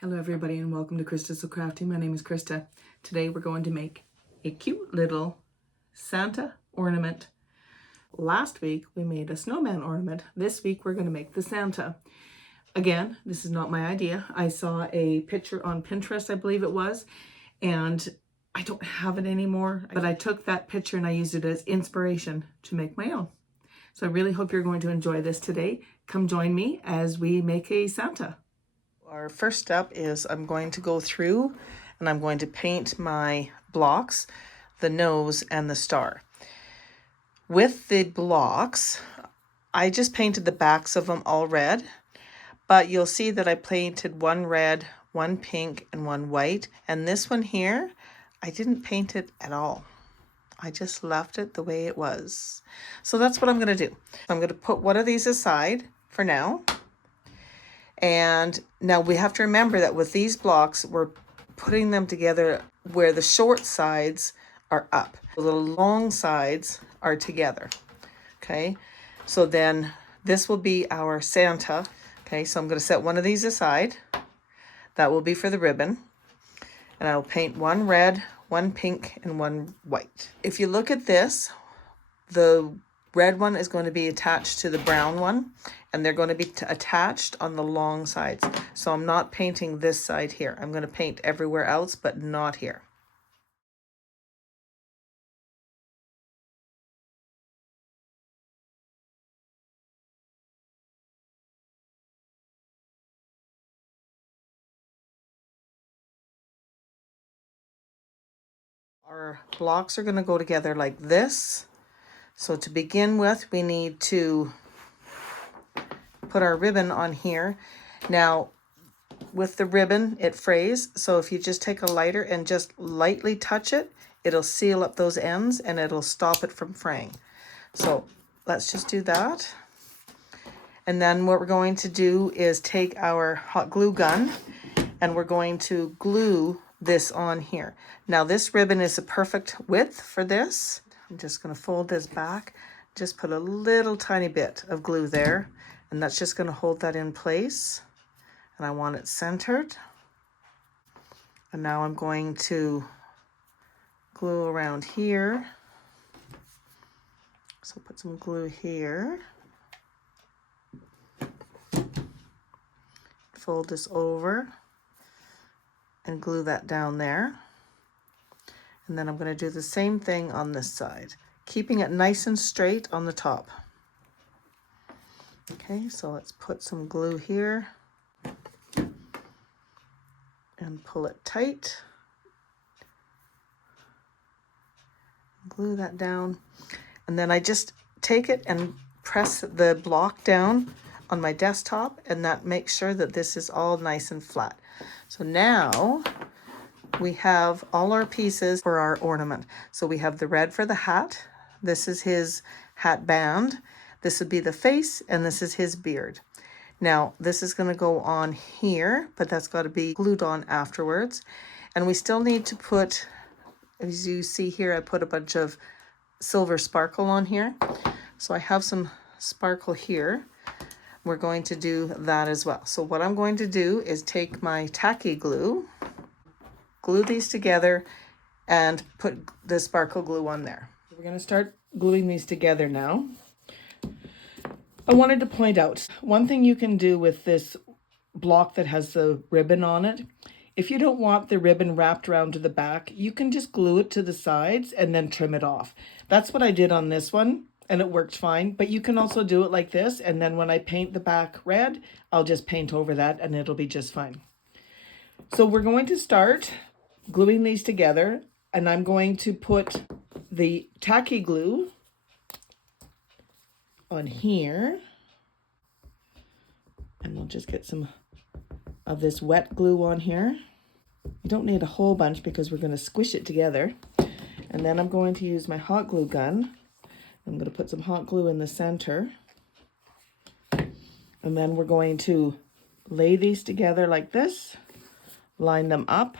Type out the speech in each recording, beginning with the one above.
Hello everybody and welcome to Krista's So Crafty. My name is Krista. Today we're going to make a cute little Santa ornament. Last week we made a snowman ornament. This week we're going to make the Santa. Again, this is not my idea. I saw a picture on Pinterest, I believe it was, and I don't have it anymore, but I took that picture and I used it as inspiration to make my own. So I really hope you're going to enjoy this today. Come join me as we make a Santa. Our first step is I'm going to go through and I'm going to paint my blocks, the nose and the star. With the blocks, I just painted the backs of them all red, but you'll see that I painted one red, one pink, and one white. And this one here, I didn't paint it at all. I just left it the way it was. So that's what I'm going to do. I'm going to put one of these aside for now. And now we have to remember that with these blocks, we're putting them together where the short sides are up. The long sides are together. Okay, so then this will be our Santa. Okay, so I'm going to set one of these aside. That will be for the ribbon. And I'll paint one red, one pink, and one white. If you look at this, the red one is going to be attached to the brown one, and they're going to be attached on the long sides. So I'm not painting this side here. I'm going to paint everywhere else, but not here. Our blocks are going to go together like this. So to begin with, we need to put our ribbon on here. Now, with the ribbon, it frays. So if you just take a lighter and just lightly touch it, it'll seal up those ends and it'll stop it from fraying. So let's just do that. And then what we're going to do is take our hot glue gun and we're going to glue this on here. Now this ribbon is a perfect width for this. I'm just going to fold this back, just put a little tiny bit of glue there, and that's just going to hold that in place. And I want it centered. And now I'm going to glue around here. So put some glue here. Fold this over and glue that down there. And then I'm going to do the same thing on this side, keeping it nice and straight on the top. Okay, so let's put some glue here and pull it tight. Glue that down. And then I just take it and press the block down on my desktop, and that makes sure that this is all nice and flat. So now we have all our pieces for our ornament. So we have the red for the hat. This is his hat band. This would be the face, and this is his beard. Now this is going to go on here, but that's got to be glued on afterwards. And we still need to put, as you see here, I put a bunch of silver sparkle on here. So I have some sparkle here. We're going to do that as well. So what I'm going to do is take my tacky glue, glue these together, and put the sparkle glue on there. We're going to start gluing these together now. I wanted to point out one thing you can do with this block that has the ribbon on it. If you don't want the ribbon wrapped around to the back, you can just glue it to the sides and then trim it off. That's what I did on this one, and it worked fine. But you can also do it like this, and then when I paint the back red, I'll just paint over that and it'll be just fine. So we're going to start gluing these together, and I'm going to put the tacky glue on here, and we'll just get some of this wet glue on here. You don't need a whole bunch because we're going to squish it together. And then I'm going to use my hot glue gun. I'm going to put some hot glue in the center. And then we're going to lay these together like this, line them up,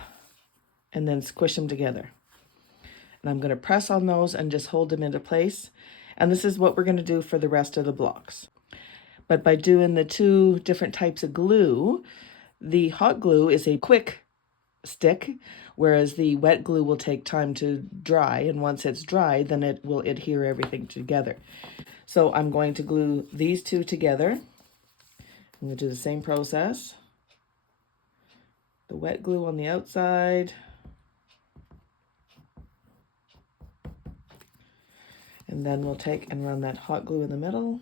and then squish them together. And I'm going to press on those and just hold them into place. And this is what we're going to do for the rest of the blocks. But by doing the two different types of glue, The hot glue is a quick stick, whereas the wet glue will take time to dry, and once it's dry, then it will adhere everything together. So I'm going to glue these two together. I'm going to do the same process. The wet glue on the outside, and then we'll take and run that hot glue in the middle,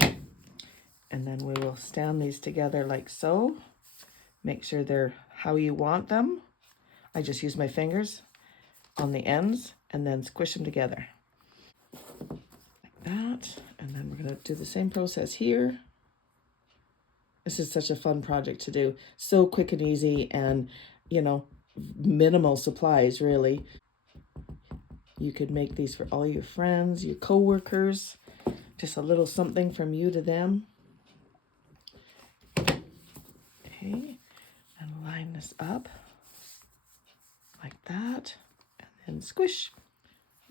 and then we will stand these together like so. Make sure they're how you want them. I just use my fingers on the ends and then squish them together like that. And then we're going to do the same process here. This is such a fun project to do. So quick and easy, and, you know, minimal supplies, really. You could make these for all your friends, your coworkers, just a little something from you to them. Okay, and line this up like that, and then squish.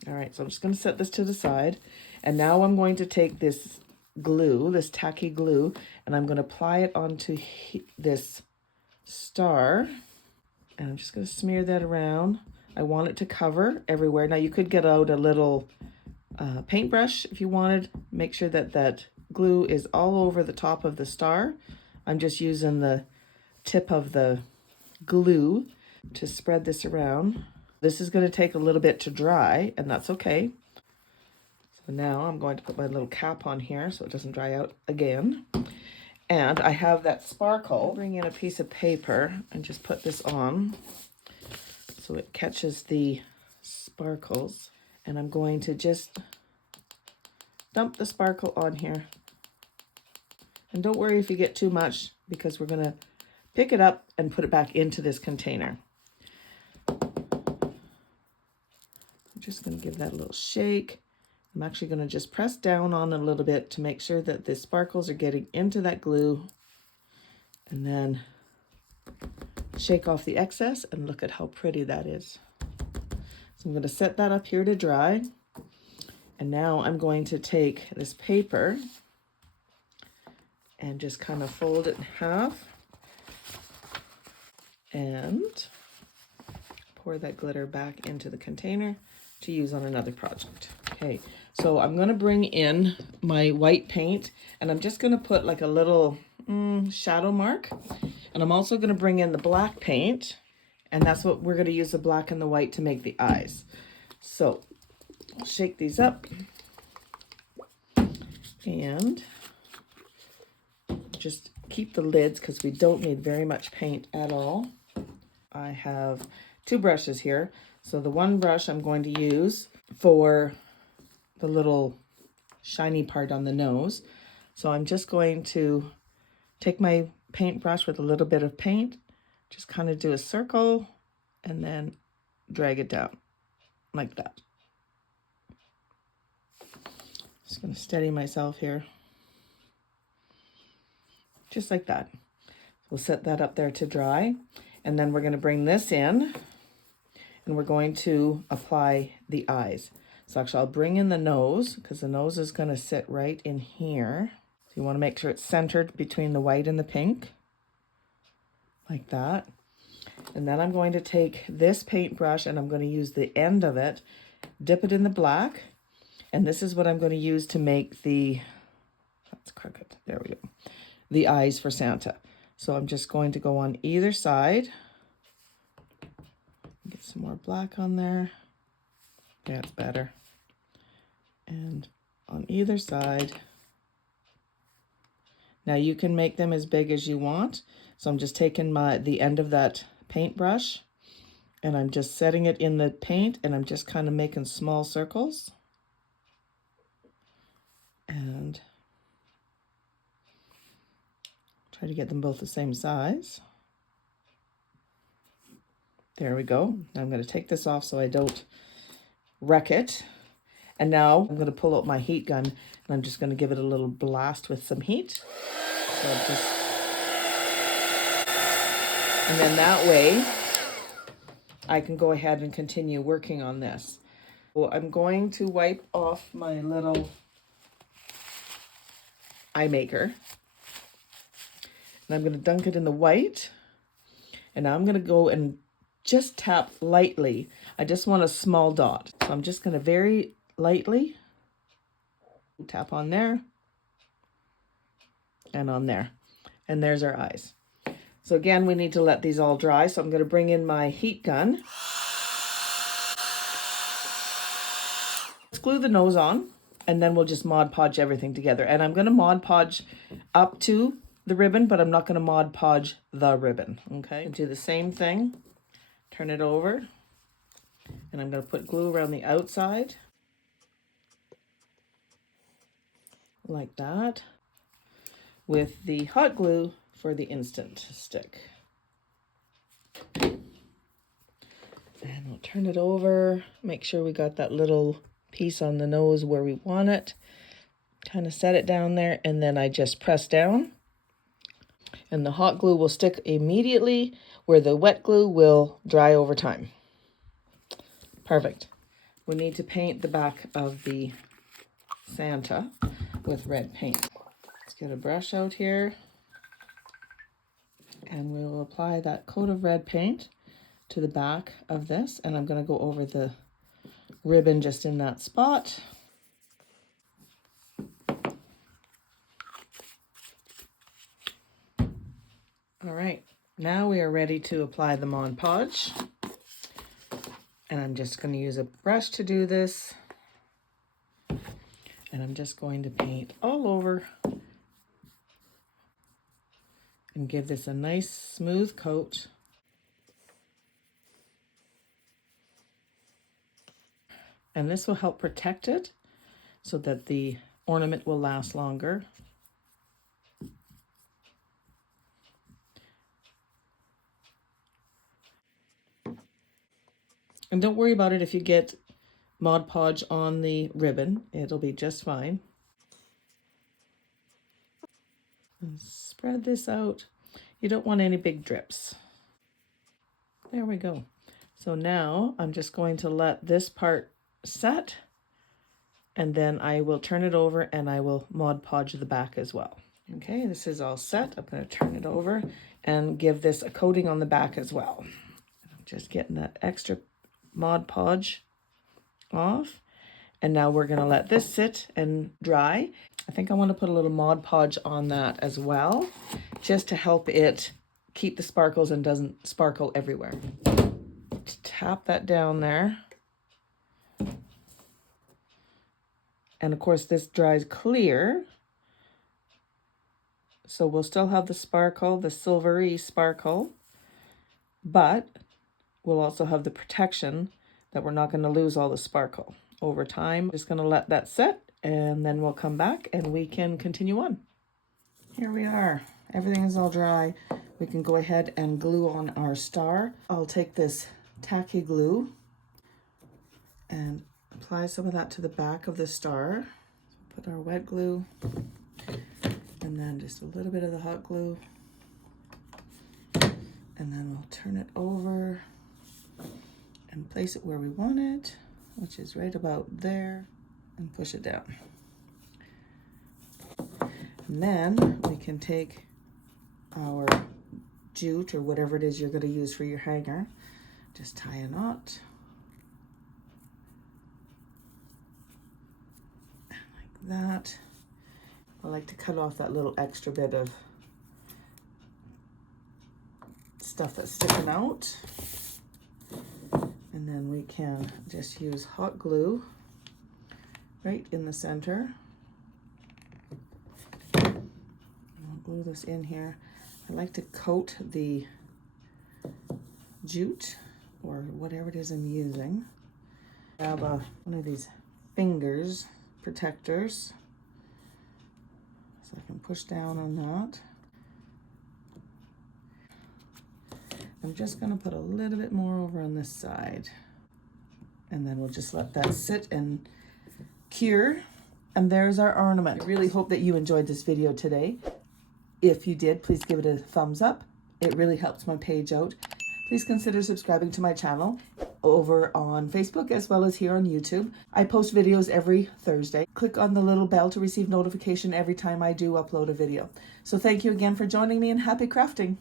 All right, so I'm just going to set this to the side, and now I'm going to take this glue, this tacky glue, and I'm going to apply it onto this star, and I'm just going to smear that around. I want it to cover everywhere. Now you could get out a little paintbrush if you wanted. Make sure that that glue is all over the top of the star. I'm just using the tip of the glue to spread this around. This is going to take a little bit to dry, and that's okay. So now I'm going to put my little cap on here so it doesn't dry out again. And I have that sparkle. Bring in a piece of paper and just put this on so it catches the sparkles. And I'm going to just dump the sparkle on here. And don't worry if you get too much, because we're going to pick it up and put it back into this container. I'm just going to give that a little shake. I'm actually going to just press down on it a little bit to make sure that the sparkles are getting into that glue, and then shake off the excess, and look at how pretty that is. So I'm going to set that up here to dry, and now I'm going to take this paper and just kind of fold it in half and pour that glitter back into the container to use on another project. Okay, so I'm going to bring in my white paint, and I'm just going to put like a little shadow mark, and I'm also going to bring in the black paint, and that's what we're going to use, the black and the white, to make the eyes. So I'll shake these up and just keep the lids because we don't need very much paint at all. I have two brushes here. So the one brush I'm going to use for the little shiny part on the nose. So I'm just going to take my paintbrush with a little bit of paint, just kind of do a circle, and then drag it down like that. Just going to steady myself here. Just like that. We'll set that up there to dry, and then we're going to bring this in, and we're going to apply the eyes. So actually I'll bring in the nose, because the nose is going to sit right in here. So you want to make sure it's centered between the white and the pink, like that. And then I'm going to take this paintbrush, and I'm going to use the end of it, dip it in the black, and this is what I'm going to use to make the, that's crooked, there we go, the eyes for Santa. So I'm just going to go on either side. Get some more black on there. That's better. And on either side. Now you can make them as big as you want. So I'm just taking the end of that paintbrush, and I'm just setting it in the paint, and I'm just kind of making small circles. And try to get them both the same size. There we go. I'm going to take this off so I don't wreck it. And now I'm going to pull out my heat gun, and I'm just going to give it a little blast with some heat. So and then that way I can go ahead and continue working on this. So I'm going to wipe off my little eye maker. And I'm going to dunk it in the white. And now I'm going to go and just tap lightly. I just want a small dot. So I'm just going to very lightly tap on there and on there. And there's our eyes. So again, we need to let these all dry. So I'm going to bring in my heat gun. Let's glue the nose on, and then we'll just Mod Podge everything together. And I'm going to Mod Podge up to the ribbon, but I'm not going to Mod Podge the ribbon. Okay, do the same thing. Turn it over, and I'm going to put glue around the outside like that, with the hot glue for the instant stick. And we'll turn it over, make sure we got that little piece on the nose where we want it. Kind of set it down there, and then I just press down. And the hot glue will stick immediately where the wet glue will dry over time. Perfect. We need to paint the back of the Santa with red paint. Let's get a brush out here, and we will apply that coat of red paint to the back of this, and I'm going to go over the ribbon just in that spot. All right, now we are ready to apply the Mod Podge, and I'm just going to use a brush to do this, and I'm just going to paint all over and give this a nice smooth coat. And this will help protect it so that the ornament will last longer. And don't worry about it if you get Mod Podge on the ribbon. It'll be just fine. And spread this out. You don't want any big drips. There we go. So now I'm just going to let this part set, and then I will turn it over and I will Mod Podge the back as well. Okay, this is all set. I'm going to turn it over and give this a coating on the back as well. I'm just getting that extra Mod Podge off. And now we're going to let this sit and dry. I think I want to put a little Mod Podge on that as well, just to help it keep the sparkles and doesn't sparkle everywhere. Tap that down there. And of course this dries clear, so we'll still have the sparkle, the silvery sparkle, but we'll also have the protection that we're not going to lose all the sparkle over time. Just going to let that set, and then we'll come back and we can continue on. Here we are. Everything is all dry. We can go ahead and glue on our star. I'll take this tacky glue and apply some of that to the back of the star. Put our wet glue, and then just a little bit of the hot glue, and then we'll turn it over and place it where we want it, which is right about there, and push it down. And then we can take our jute or whatever it is you're going to use for your hanger, just tie a knot. That. I like to cut off that little extra bit of stuff that's sticking out, and then we can just use hot glue right in the center. I'll glue this in here. I like to coat the jute or whatever it is I'm using. I have one of these fingers protectors, so I can push down on that. I'm just going to put a little bit more over on this side, and then we'll just let that sit and cure. And there's our ornament. I really hope that you enjoyed this video today. If you did, please give it a thumbs up. It really helps my page out. please consider subscribing to my channel over on Facebook as well as here on YouTube. I post videos every Thursday. Click on the little bell to receive notification every time I do upload a video. So thank you again for joining me and happy crafting.